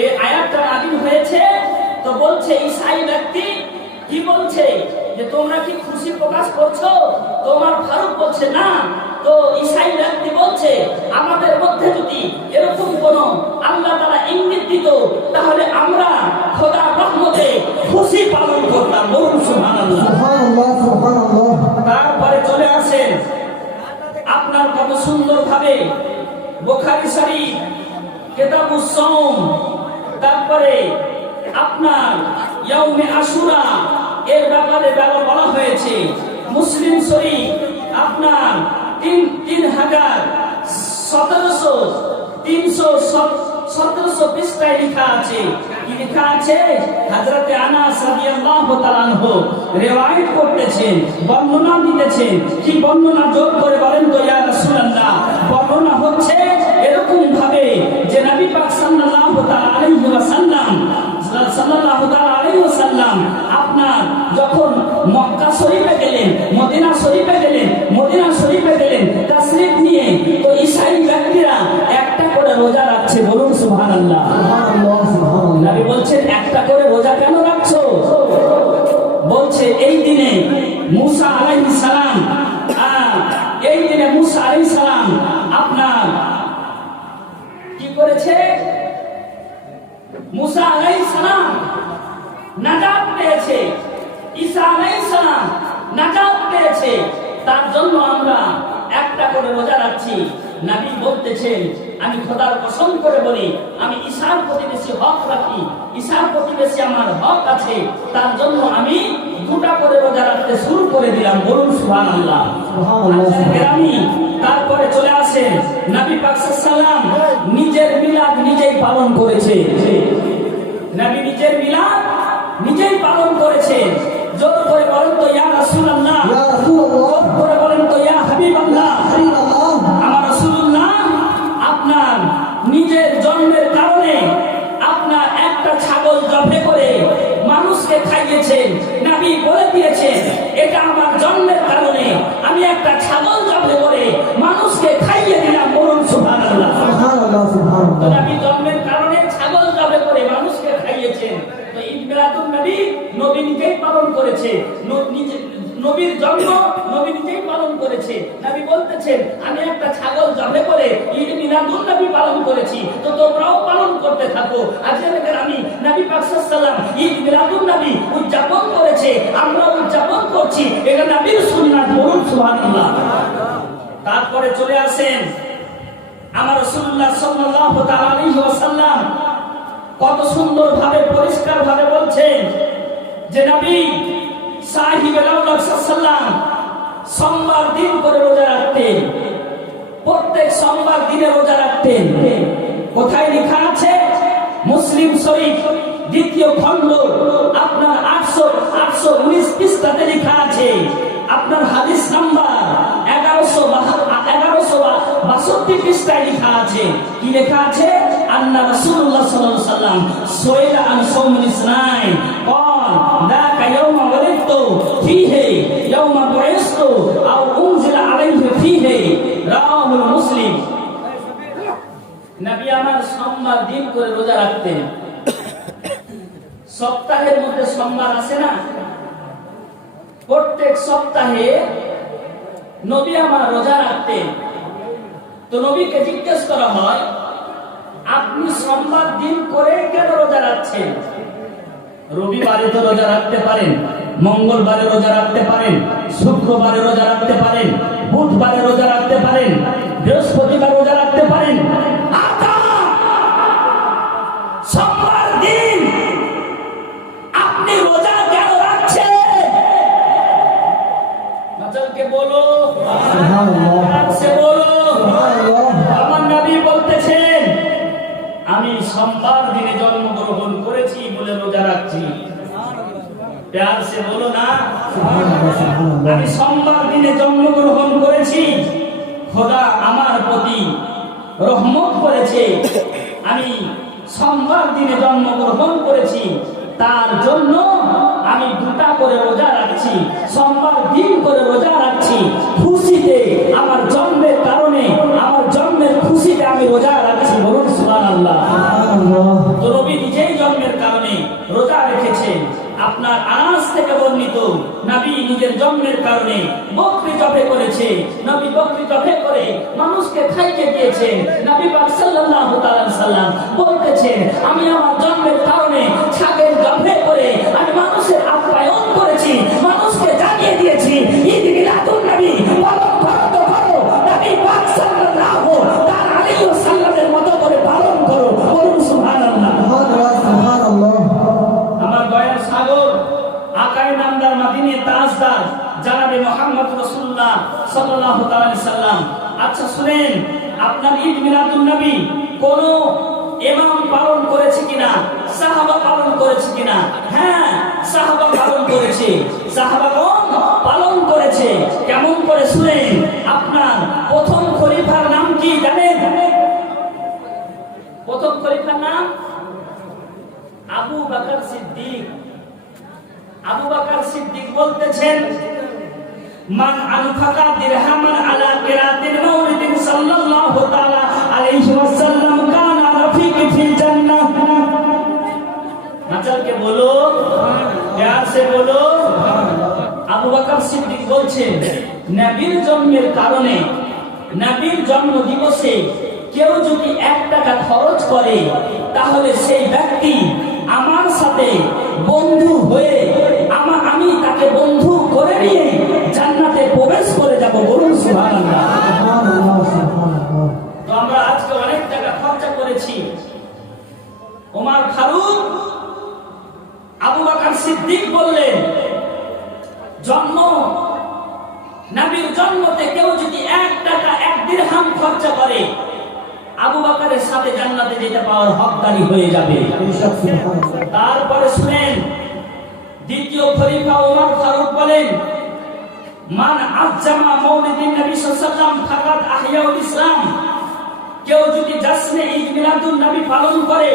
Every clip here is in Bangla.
এই আয়াতটা নাযিল হয়েছে, তো বলছে ঈসাই ব্যক্তি কি বলছে যে তোমরা কি খুশি প্রকাশ করছো? তোমার ফারুক বলছে না। তো ঈসাই ব্যক্তি বলছে আমাদের মধ্যে যদি এরকম কোন আল্লাহ তাআলা ইঙ্গিত দিত তাহলে আমরা খোদার রহমতে খুশি পালন করতাম। বলুন সুবহানাল্লাহ। সুবহানাল্লাহ, সুবহানাল্লাহ। তারপরে চলে আসেন আপনার কত সুন্দর ভাবে বুখারী শরীফ কিতাবুস সাওম, তারপরে আপনার ইয়াউমে আশুরা এর ব্যাপারে বলা হয়েছে। মুসলিম শরীফ আপনার 317 পৃষ্ঠায় লেখা আছে। কি লেখা আছে? হযরতে আনাস রাদিয়াল্লাহু তাআলা আনহু রিওয়ায়াত করতেছেন, বর্ণনা দিতেছেন। কি বর্ণনা যোগ করে বলেন তো ইয়া রাসূলুল্লাহ? বর্ণনা হচ্ছে এরকম ভাবে যে নবী পাক সাল্লাল্লাহু তাআলা আলাইহি ওয়াসাল্লাম আপনার যখন মক্কা শরীফে গেলেন, মদিনা শরীফে গেলেন তাশরীফ নিয়ে, তো ঈসাই ব্যক্তিরা একটা করে রোজা রাখছে। বলুন সুবহানাল্লাহ। সুবহানাল্লাহ, সুবহানাল্লাহ। নবী বলছেন একটা করে রোজা কেন রাখছো? বলছে এই দিনে মুসা আলাইহিস সালাম আপনার কি করেছে? মুসা আলাইহিস সালাম নাজাত পেয়েছে, ঈসা আলাইহিস সালাম নাজাত পেয়েছে, তার জন্য আমরা একটা করে রোজা রাখছি। নবী বলতেছেন আমি খোদার কসম করে বলি আমি ঈসার প্রতি বেশি হক রাখি, ঈসার প্রতি বেশি আমার হক আছে, তার জন্য আমি দুটা করে রোজা রাখতে শুরু করে দিলাম। বলুন সুবহানাল্লাহ। তারপরে চলে আসেন নবী পাক সাল্লাল্লাহু আলাইহি ওয়াসাল্লাম নিজের মিলাদ নিজেই পালন করেছে। নবী নিজের মিলাদ নিজেই পালন করেছে। জোর করে বলেন তো ইয়া রাসূলুল্লাহ, ইয়া রাসূলুল্লাহ। জোর করে বলেন তো ইয়া হাবিবাল্লাহ। হাবিবাল্লাহ। আমার রাসূলুল্লাহ আপনার নিজের জন্মের কারণে আপনার একটা ছাগল জবে করে মানুষকে খাইয়েছেন। নবী বলে দিয়েছেন এটা আমার জন্মের কারণে আমি একটা ছাগল জবে করে মানুষকে খাইয়ে দিলাম। বলুন সুবহানাল্লাহ। সুবহানাল্লাহ, সুবহানাল্লাহ। নবী জন্মের কারণে ছাগল জবে করে মানুষকে খাইয়েছেন। তো ঈদ মিলাদুন নবী নবী নিজেই পালন করেছে। নবীর জন্ম নবী নিজেই পালন করেছে। নবী বলতেছেন আমি একটা ছাগল জবে করে ঈদ মিলাদুন নবী পালন করেছি, তো তোমরাও পালন করতে থাকো। আজকে আমি নবী পাক সাল্লাল্লাহু আলাইহি ওয়াসাল্লাম ঈদ মিলাদুন নবী উদযাপন করেছে, আমরা উদযাপন করছি, এটা নবীর সুন্নাত। বলুন সুবহানাল্লাহ। তারপরে চলে আসেন আমার রাসূলুল্লাহ সাল্লাল্লাহু আলাইহি ওয়াসাল্লাম কত সুন্দর ভাবে পরিষ্কার ভাবে বলছেন যে নবী সাহিবে লাউলাক সাল্লাল্লাহু সোমবার দিন করে রোজা রাখতেন, প্রত্যেক সোমবার দিনে রোজা রাখতেন। কোথায় লেখা আছে? মুসলিম শরীফ দ্বিতীয় খণ্ড আপনার 819 পৃষ্ঠাতে লেখা আছে। আপনার হাদিস নাম্বার 1162 পৃষ্ঠায় লেখা আছে। কি লেখা আছে? আন্না রাসূলুল্লাহ সাল্লাল্লাহু আলাইহি ওয়াসাল্লাম সুইলা আন সাওমিল ইসনাইন قال ذاك يوم ولدت فيه يوم بعثت او انزل عليه فيه رواه মুসলিম। নবী আমার সোমবার দিন করে রোজা রাখতেন। সপ্তাহের মধ্যে সোমবার আসে না? প্রত্যেক সপ্তাহে নবী আমার রোজা রাখতেন। তো নবীকে জিজ্ঞেস করা হয় আপনি সোমবার দিন করে কেন রোজা রাখছেন? রবিবারে তো রোজা রাখতে পারেন, মঙ্গলবারে রোজা রাখতে পারেন, শুক্রবারে রোজা রাখতে পারেন, বুধবারে রোজা রাখতে পারেন, বৃহস্পতিবার রোজা রাখতে পারেন। সোমবার দিন আপনি রোজা কেন রাখছেন? মাঝালকে বলো, সে বলো। আমার নবী বলতেছেন আমি সোমবার দিনে জন্মগ্রহণ করেছি বলে রোজা রাখছি। প্যার সে বলো না। আমি সোমবার দিনে জন্মগ্রহণ করেছি, খোদা আমার প্রতি রহমত করেছে, আমি সোমবার দিনে জন্মগ্রহণ করেছি, তার জন্য আমি দুটা করে রোজা রাখছি, সোমবার দিন করে রোজা রাখছি। খুশিতে আমার জন্মের কারণে, আমার জন্মের খুশিতে আমি রোজা রাখছি। বলুন সুবহানাল্লাহ। রোজা রেখেছেন। আপনার আনাস থেকে বর্ণিত নবী নিজের জন্মের কারণে বকরি জবে করেছে। নবী বকরি জবে করে মানুষকে খাইতে দিয়েছেন। নবী পাক সাল্লাল্লাহু তাআলা সাল্লাম বলতেছেন, আমি আমার জন্মের কারণে ছাগল জবে করে আমি মানুষের আপ্যায়ন করেছি, মানুষকে জানিয়ে দিয়েছি ঈদ মিলাদুন নবী পালন করো তো করো, নবী পাক সাল্লাল্লাহু আলাইহি ওয়াসাল্লামের মতো করে পালন করো। বলুন সুবহানাল্লাহ। সুবহানাল্লাহ। আমার দয়ার সাগর আকায়ে নামদার মাদিনী তাজদার জনাবে মুহাম্মদ রাসূলুল্লাহ সাল্লাল্লাহু আলাইহি সাল্লাম। আচ্ছা শুনেন, আপনার ঈদ মিলাদুন নবী কোন ইমাম পালন করেছে কিনা, সাহাবা পালন করেছে কিনা? হ্যাঁ, সাহাবা পালন করেছে। সাহাবাগণ পালন করেছে। কেমন করে শুনেন, আপনার প্রথম খলিফার নাম কি জানেন? প্রথম খলিফার নাম আবু বকর সিদ্দিক। আবু বকর সিদ্দিক বলতেছেন, মান আনফাকা দিরহামান আলা কিরাতিল মাউলিদিন সাল্লাল্লাহু তাআলা আলাইহি ওয়াসাল্লাম কানা রাফিকি ফিল জান্নাহ। মাচাল কে বলো, প্যার সে বলো। আবু বকর সিদ্দিক বলছেন, নবীর জন্মের কারণে, নবীর জন্ম দিবসে কেউ যদি 1 টাকা খরচ করে, তাহলে সেই ব্যক্তি আমার সাথে বন্ধু হয়ে আমি তাকে বন্ধু করে নিয়ে জান্নাতে প্রবেশ করে যাব। বলুন সুবহানাল্লাহ। তো আমরা আজকে অনেক টাকা খরচা করেছি। ওমর ফারুক আবু বকর সিদ্দিক বললেন, জন্ম নবীর জন্মতে কেউ যদি 1 টাকা 1 দিরহাম খরচা করে, আবু বকরের সাথে জান্নাতে যেতে পাওয়ার হকদারি হয়ে যাবে। তারপরে শুনেন, দ্বিতীয় খলিফা ওমর ফারুক বলেন, মান আজ্জামা মাউলিদিন নবী সাল্লাল্লাহু আলাইহি ওয়াসাল্লাম ফাকাদ আহইয়াউল ইসলাম। কেউ যদি জাসনে ঈদ মিলাদুন নবী পালন করে,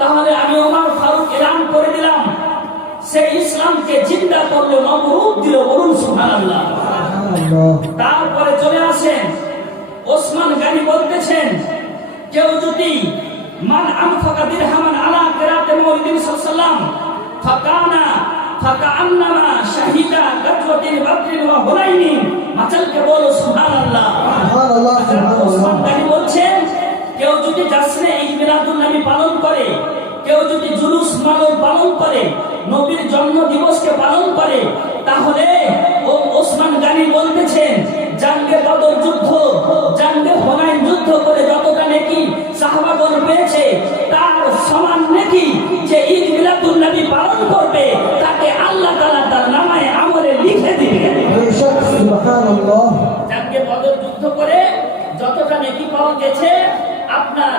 তাহলে আমি ওমর ফারুক এলান করে দিলাম, সেই ইসলামকে জিন্দা করলো, নবরূপ দিল। বলুন সুবহানাল্লাহ। তারপরে চলে আসেন, ওসমান গনি বলতেছেন, কেউ যদি মান আনফাকা দিরহামান আলা কিরাতে মাউলিদিন সাল্লাল্লাহু আলাইহি ওয়াসাল্লাম ফাকানা ফাকান্নামা শাহিদা গাজওয়াতিল বদরিন ওয়া হুনাইন। মাচালকে বলো সুবহানাল্লাহ। সুবহানাল্লাহ, সুবহানাল্লাহ। ওসমান গনি বলছেন, কেউ যদি জাসনে ঈদ মিলাদুন নবী পালন করে, কেউ যদি জুলুস পালন করে, নবীর জন্ম দিবসকে পালন করে, তাহলে ওসমান গনি বলতেছেন, জাঙ্গে বদর যুদ্ধ, জাঙ্গে হুনাইন যুদ্ধ করে যতটা নেকি সাহাবাগণ পেয়েছে, তার সমান নেকি যে ঈদ মিলাদুন নবী পালন করবে, তাকে আল্লাহ তাআলা তার নামায়ে আমলে লিখে দিবে। সুবহানাল্লাহ। জাঙ্গে বদর যুদ্ধ করে যতটা নেকি পাওয়া গেছে, আপনার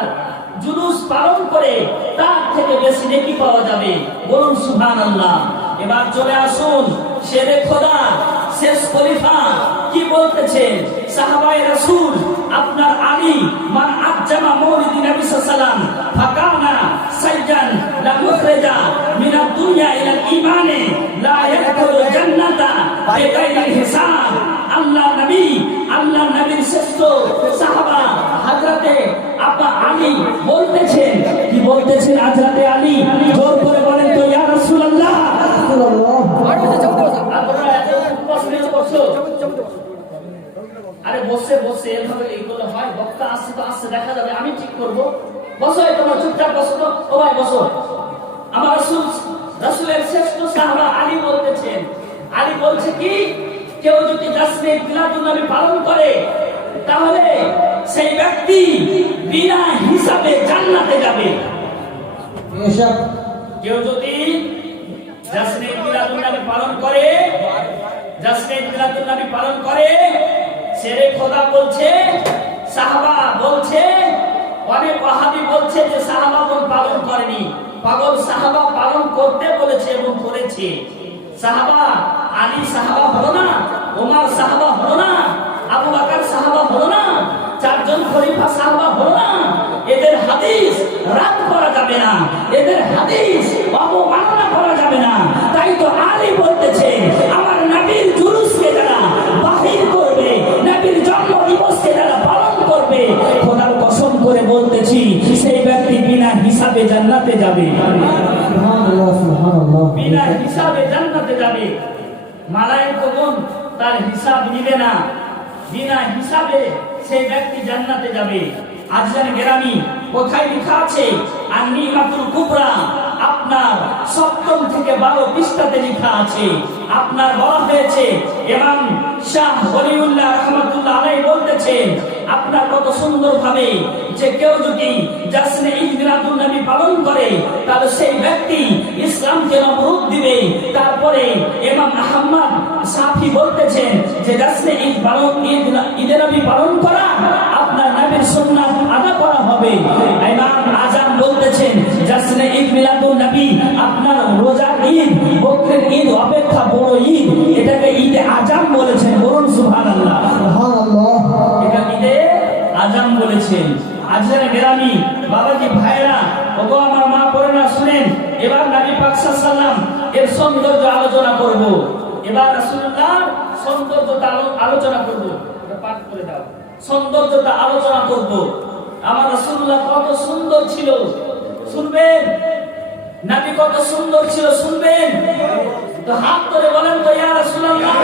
জুলুস পালন করে তার থেকে বেশি নেকি পাওয়া যাবে। বলুন সুবহানাল্লাহ। এবার চলে আসুন, শেরে খোদা শেষ খলিফা কি বলতেছেন, সাহাবায়ে রাসূল আপনার আলী, মান আজ্জামা মাউলিদিন নবী সাল্লাল্লাহু আলাইহি ওয়াসাল্লাম ফাকানা সাইয়ান লা মুখরিজা মিনাদ দুনিয়া ইলাল ঈমানে লা ইয়াদখুলুল জান্নাতা বিগাইরি হিসাব। আল্লাহ নবীর শ্রেষ্ঠ সাহাবা হযরতে আব্বা আলী বলতেছেন, কি বলতেছেন হযরতে আলী? জোর করে বলেন তো, ইয়া রাসূলুল্লাহ। আরে বসে বসে এভাবে এইগুলো হয়, বক্তা আসছে তো আসছে, দেখা যাবে, আমি ঠিক করবো। বসো, তোমার চুপচাপ বসো তো। ও ভাই বসো। আমার রাসূলের শ্রেষ্ঠ সাহাবা আলী বলতেছেন, আলী বলছে কি, কেউ যদি জাসনে মিলাদুন নবী পালন করে, তাহলে সেই ব্যক্তি বিনা হিসাবে জান্নাতে যাবে। কেউ যদি জাসনে মিলাদুন নবী পালন করে, জাসনে মিলাদুন নবী পালন করে, শেরে খোদা বলছে, সাহাবা বলছে, অনেক ওয়াহাবি বলছে যে সাহাবাগণ পালন করেনি। পাগল, সাহাবা পালন করতে বলেছে এবং করেছে। সাহাবা আলী সাহাবা হলো না, ওমর সাহাবা হলো না, আবু বকর সাহাবা হলো না, 4 জন খলিফা সাহাবা হলো না। এদের হাদিস রাদ করা যাবে না, এদের হাদিস অবমাননা করা যাবে না। তাই তো আলী বলতেছে, আমার নবীর জুলুসকে যারা বাহির করবে, নবীর জন্ম দিবসকে যারা পালন করবে, খোদার কসম করে বলতেছি, সেই ব্যক্তি বিনা হিসাবে জান্নাতে যাবে। সুবহানাল্লাহ সুবহানাল্লাহ বিনা হিসাবে জান্নাতে যাবে। মালায়েকগণ তার হিসাব নিবে না, বিনা হিসাবে সেই ব্যক্তি জান্নাতে যাবে। আজকের গ্রামী কোথায় লেখা আছে? আন-নিমাতুল কুবরা আপনার 7ম থেকে 12 পৃষ্ঠাতে লেখা আছে। আপনার বলা হয়েছে, ইমাম শাহ ওলিউল্লাহ রাহমাতুল্লাহ আলাইহি বলতেছেন, আপনার কত সুন্দরভাবে যে কেউ যদি জাসনে ঈদ মিলাদুন নবী পালন করে তাহলে সেই ব্যক্তি ইসলামকে নবরূপ দিবে। তারপরে ইমাম আহমদ শাফি বলতেছেন যে জাসনে ঈদ পালন ঈদ নবী পালন করা আপনার নবীর সুন্নাত আদা করা হবে। ইমাম আযম বলতেছেন জাসনে ঈদ মিলাদুন নবী আপনার রোজার ঈদ, বকরির ঈদ অপেক্ষা বড় ঈদ, এটাকে ঈদে আযম বলেছেন। বলুন সুবহানাল্লাহ। সুবহানাল্লাহ। এটা ঈদে আযম বলেছেন। আজকের গ্রামী বাবাজি ভাইরা, ওগো আমার মা পড়ে শুনেন। এবার নবী পাক সাল্লাল্লাহু আলাইহি ওয়াসাল্লাম এর সৌন্দর্য আলোচনা করব। এবার রাসূলুল্লাহ সৌন্দর্যতা আলোচনা করব। এটা পাঠ করে দাও। সৌন্দর্যতা আলোচনা করব। আমার রাসূলুল্লাহ কত সুন্দর ছিল শুনবেন? নবী কত সুন্দর ছিল শুনবেন? তো হাত ধরে বলেন তো ইয়া রাসূলুল্লাহ